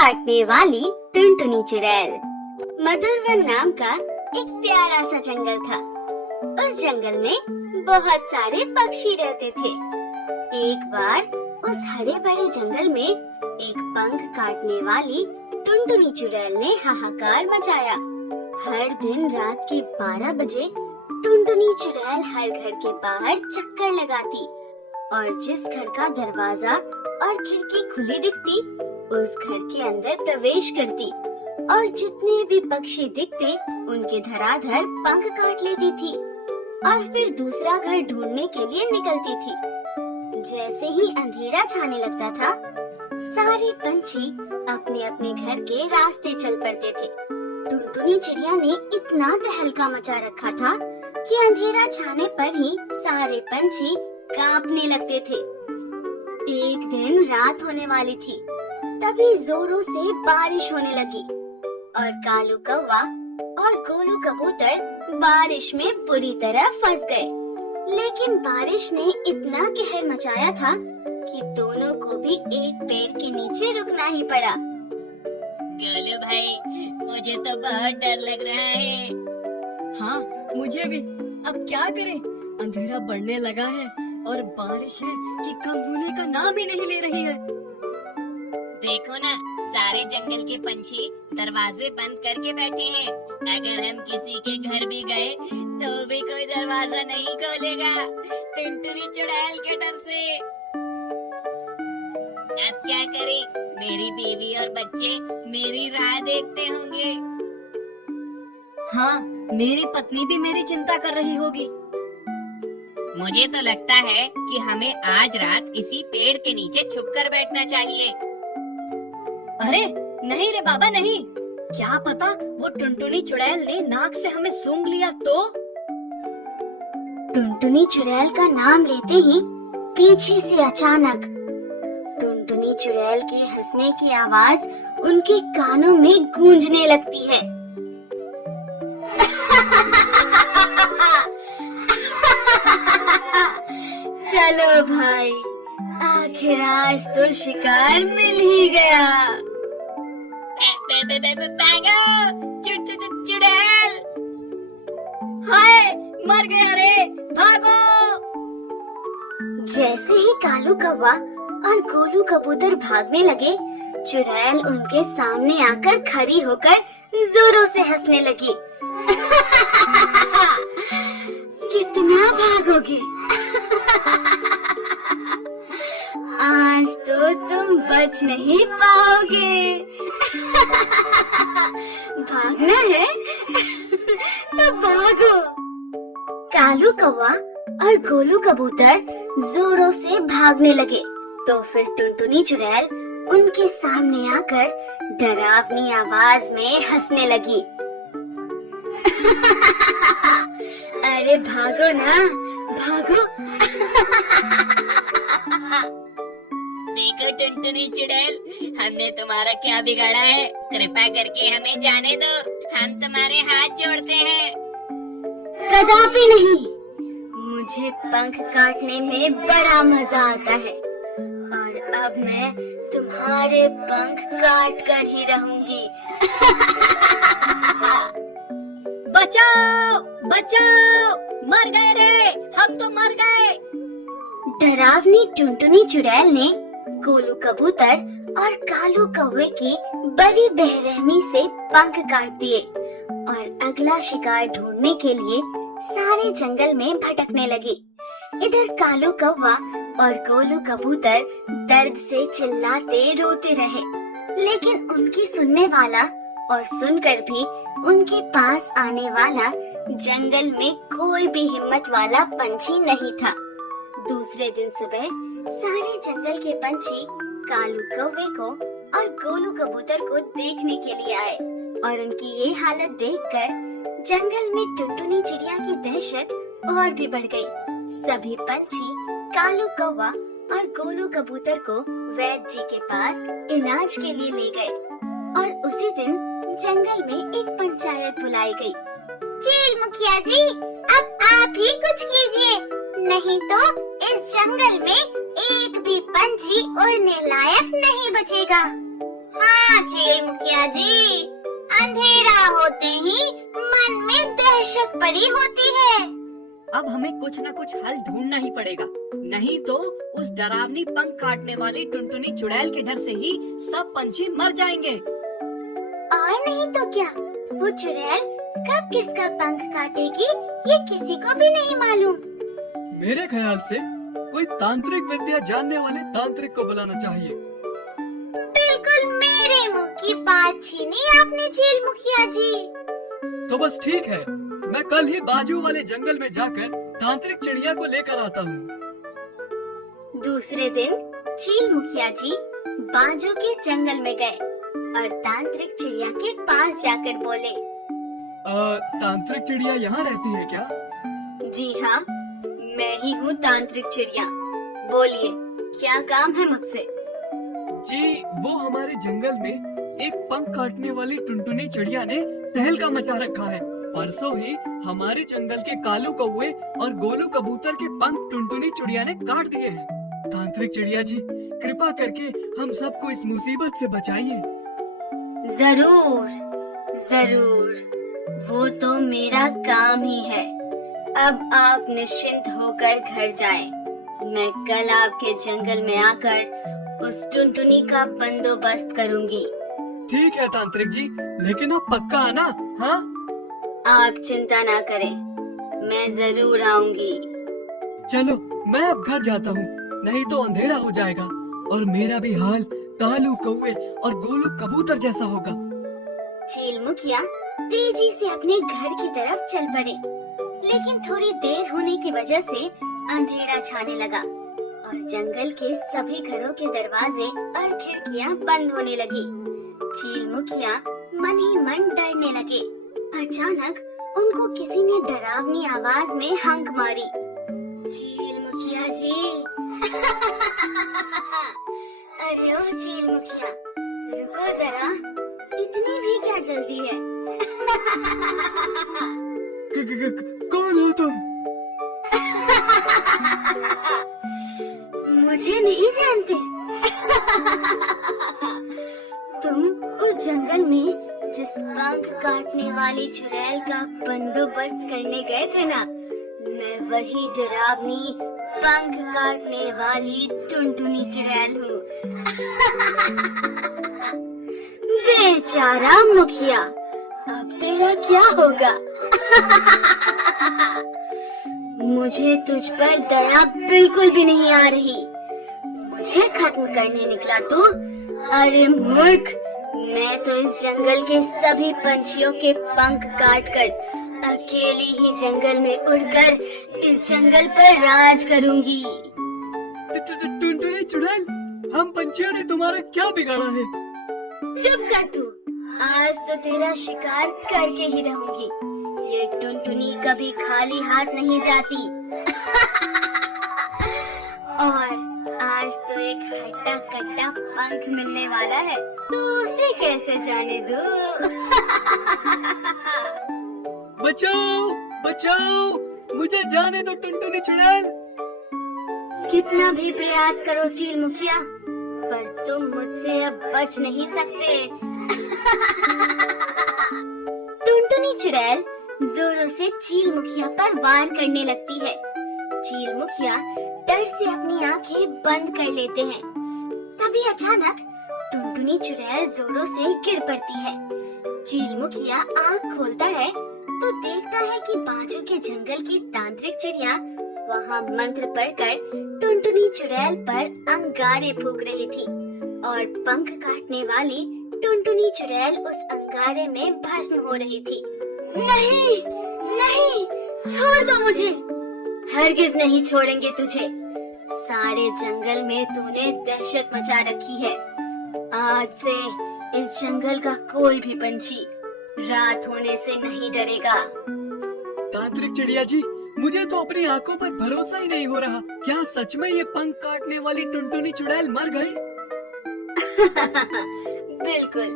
काटने वाली टुनटुनी चुड़ैल। मधुरवन नाम का एक प्यारा सा जंगल था। उस जंगल में बहुत सारे पक्षी रहते थे। एक बार उस हरे भरे जंगल में एक पंख काटने वाली टुनटुनी चुड़ैल ने हाहाकार मचाया। हर दिन रात के 12 बजे टुनटुनी चुड़ैल हर घर के बाहर चक्कर लगाती और जिस घर का दरवाजा और खिड़की खुली दिखती उस घर के अंदर प्रवेश करती और जितने भी पक्षी दिखते उनके धराधर पंख काट लेती थी और फिर दूसरा घर ढूंढने के लिए निकलती थी। जैसे ही अंधेरा छाने लगता था सारे पंछी अपने अपने घर के रास्ते चल पड़ते थे। टुनटुनी चिड़िया ने इतना तहलका मचा रखा था कि अंधेरा छाने पर ही सारे पंछी कांपने लगते थे। एक दिन रात होने वाली थी, तभी जोरों से बारिश होने लगी और कालू कौवा और गोलू कबूतर बारिश में बुरी तरह फंस गए। लेकिन बारिश ने इतना कहर मचाया था कि दोनों को भी एक पेड़ के नीचे रुकना ही पड़ा। गोलू भाई, मुझे तो बहुत डर लग रहा है। हाँ, मुझे भी। अब क्या करें? अंधेरा बढ़ने लगा है और बारिश है कि कम होने का नाम ही नहीं ले रही है। देखो ना, सारे जंगल के पंछी दरवाजे बंद करके बैठे हैं। अगर हम किसी के घर भी गए तो भी कोई दरवाजा नहीं खोलेगा, टुनटुनी चुड़ैल के डर से। अब क्या करें? मेरी बीवी और बच्चे मेरी राह देखते होंगे। हाँ, मेरी पत्नी भी मेरी चिंता कर रही होगी। मुझे तो लगता है कि हमें आज रात इसी पेड़ के नीचे छुपकर बैठना चाहिए। अरे नहीं रे बाबा, नहीं। क्या पता वो टुनटुनी चुड़ैल ने नाक से हमें सूंघ लिया तो? टुनटुनी चुड़ैल का नाम लेते ही पीछे से अचानक टुनटुनी चुड़ैल के हंसने की आवाज उनके कानों में गूंजने लगती है। चलो भाई, आखिर आज तो शिकार मिल ही गया। चुड़ैल! हाय, मर गया रे, भागो! जैसे ही कालू कौवा और गोलू कबूतर भागने लगे, चुड़ैल उनके सामने आकर खड़ी होकर जोरों से हंसने लगी। कितना भागोगे? आज तो तुम बच नहीं पाओगे। भागना है तो भागो। कालू कौवा और गोलू कबूतर जोरों से भागने लगे तो फिर टुनटुनी चुड़ैल उनके सामने आकर डरावनी आवाज में हंसने लगी। अरे भागो ना, भागो। देखो टुनटुनी चुड़ैल, हमने तुम्हारा क्या बिगाड़ा है? कृपा करके हमें जाने दो, हम तुम्हारे हाथ जोड़ते हैं। कदापि नहीं, मुझे पंख काटने में बड़ा मजा आता है और अब मैं तुम्हारे पंख काट कर ही रहूंगी। बचाओ, बचाओ! मर गए रे, हम तो मर गए। डरावनी टुनटुनी चुड़ैल ने गोलू कबूतर और कालू कौवे की बड़ी बेरहमी से पंख काट दिए और अगला शिकार ढूंढने के लिए सारे जंगल में भटकने लगी। इधर कालू कौवा और गोलू कबूतर दर्द से चिल्लाते रोते रहे, लेकिन उनकी सुनने वाला और सुनकर भी उनके पास आने वाला जंगल में कोई भी हिम्मत वाला पंछी नहीं था। दूसरे दिन सुबह सारे जंगल के पंछी कालू कौवे को और गोलू कबूतर को देखने के लिए आए और उनकी ये हालत देखकर जंगल में टुनटुनी चिड़िया की दहशत और भी बढ़ गई। सभी पंछी कालू कौवा और गोलू कबूतर को वैद्य जी के पास इलाज के लिए ले गए और उसी दिन जंगल में एक पंचायत बुलाई गई। चील मुखिया जी, अब आप ही कुछ कीजिए, नहीं तो इस जंगल में एक भी पंछी उड़ने लायक नहीं बचेगा। हाँ मुखिया जी, अंधेरा होते ही मन में दहशत पड़ी होती है। अब हमें कुछ न कुछ हल ढूंढना ही पड़ेगा, नहीं तो उस डरावनी पंख काटने वाली टुनटुनी चुड़ैल के डर से ही सब पंछी मर जाएंगे। और नहीं तो क्या, वो चुड़ैल कब किसका पंख काटेगी ये किसी को भी नहीं मालूम। मेरे ख्याल से कोई तांत्रिक विद्या जानने वाले तांत्रिक को बुलाना चाहिए। बिल्कुल मेरे मुंह की बात छीनी आपने चील मुखिया जी। तो बस ठीक है, मैं कल ही बाजू वाले जंगल में जाकर तांत्रिक चिड़िया को लेकर आता हूँ। दूसरे दिन चील मुखिया जी बाजू के जंगल में गए और तांत्रिक चिड़िया के पास जाकर बोले, तांत्रिक चिड़िया यहाँ रहती है क्या? जी हाँ, मैं ही हूँ तांत्रिक चिड़िया। बोलिए, क्या काम है मुझसे? जी, वो हमारे जंगल में एक पंख काटने वाली टुनटुनी चिड़िया ने तहलका मचा रखा है। परसों ही हमारे जंगल के कालू कौवे और गोलू कबूतर के पंख टुनटुनी चिड़िया ने काट दिए हैं। तांत्रिक चिड़िया जी, कृपा करके हम सबको इस मुसीबत से बचाइए। जरूर जरूर, वो तो मेरा काम ही है। अब आप निश्चिंत होकर घर जाएं। मैं कल आपके जंगल में आकर उस टुनटुनी का बंदोबस्त करूंगी। ठीक है तांत्रिक जी, लेकिन आप पक्का आना। हाँ, आप चिंता ना करें, मैं जरूर आऊंगी। चलो मैं अब घर जाता हूँ, नहीं तो अंधेरा हो जाएगा और मेरा भी हाल कालू कौवे और गोलू कबूतर जैसा होगा। चील मुखिया तेजी से अपने घर की तरफ चल पड़े, लेकिन थोड़ी देर होने की वजह से अंधेरा छाने लगा और जंगल के सभी घरों के दरवाजे और खिड़कियां बंद होने लगी। चील मुखिया मन ही मन डरने लगे। अचानक उनको किसी ने डरावनी आवाज में हंक मारी। चील मुखिया जी। अरे ओ चील मुखिया, रुको जरा, इतनी भी क्या जल्दी है? कौन हो तुम? मुझे नहीं जानते? तुम उस जंगल में जिस पंख काटने वाली चुड़ैल का बंदोबस्त करने गए थे ना, मैं वही डरावनी पंख काटने वाली टुनटुनी चुड़ैल हूँ। बेचारा मुखिया, अब तेरा क्या होगा? मुझे तुझ पर दया बिल्कुल भी नहीं आ रही। मुझे खत्म करने निकला तू? अरे मूर्ख, मैं तो इस जंगल के सभी पंछियों के पंख काटकर अकेली ही जंगल में उड़कर इस जंगल पर राज करूंगी। टुनटुनी चुड़ैल, हम पंछियों ने तुम्हारा क्या बिगाड़ा है? चुप कर तू, आज तो तेरा शिकार करके ही रहूंगी। ये टुनटुनी कभी खाली हाथ नहीं जाती। और आज तो एक हट्टा कट्टा पंख मिलने वाला है, तो उसे कैसे जाने दूं? बचाओ बचाओ, मुझे जाने दो टुनटुनी चुड़ैल। कितना भी प्रयास करो चील मुखिया, पर तुम मुझसे अब बच नहीं सकते। टुनटुनी चुड़ैल जोरों से चील मुखिया पर वार करने लगती है। चील मुखिया डर से अपनी आंखें बंद कर लेते हैं। तभी अचानक टुनटुनी चुड़ैल जोरों से गिर पड़ती है। चील मुखिया आंख खोलता है तो देखता है कि बाजू के जंगल की तांत्रिक चिड़िया वहाँ मंत्र पढ़कर टुनटुनी चुड़ैल पर अंगारे फूंक रही थी और पंख काटने वाली टुनटुनी चुड़ैल उस अंगारे में भस्म हो रही थी। नहीं नहीं, छोड़ दो मुझे। हरगिज नहीं छोड़ेंगे तुझे। सारे जंगल में तूने दहशत मचा रखी है। आज से इस जंगल का कोई भी पंछी रात होने से नहीं डरेगा। तांत्रिक चिड़िया जी, मुझे तो अपनी आंखों पर भरोसा ही नहीं हो रहा। क्या सच में ये पंख काटने वाली टुनटुनी चुड़ैल मर गई? बिल्कुल,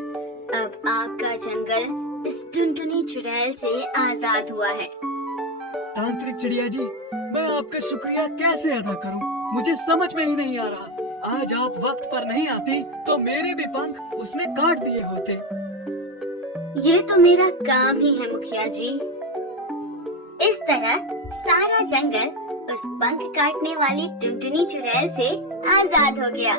अब आपका जंगल इस टुनटुनी चुड़ैल से आजाद हुआ है। तांत्रिक चिड़िया जी, मैं आपका शुक्रिया कैसे अदा करूं? मुझे समझ में ही नहीं आ रहा। आज आप वक्त पर नहीं आती तो मेरे भी पंख उसने काट दिए होते। ये तो मेरा काम ही है मुखिया जी। इस तरह सारा जंगल उस पंख काटने वाली टुनटुनी चुड़ैल से आजाद हो गया।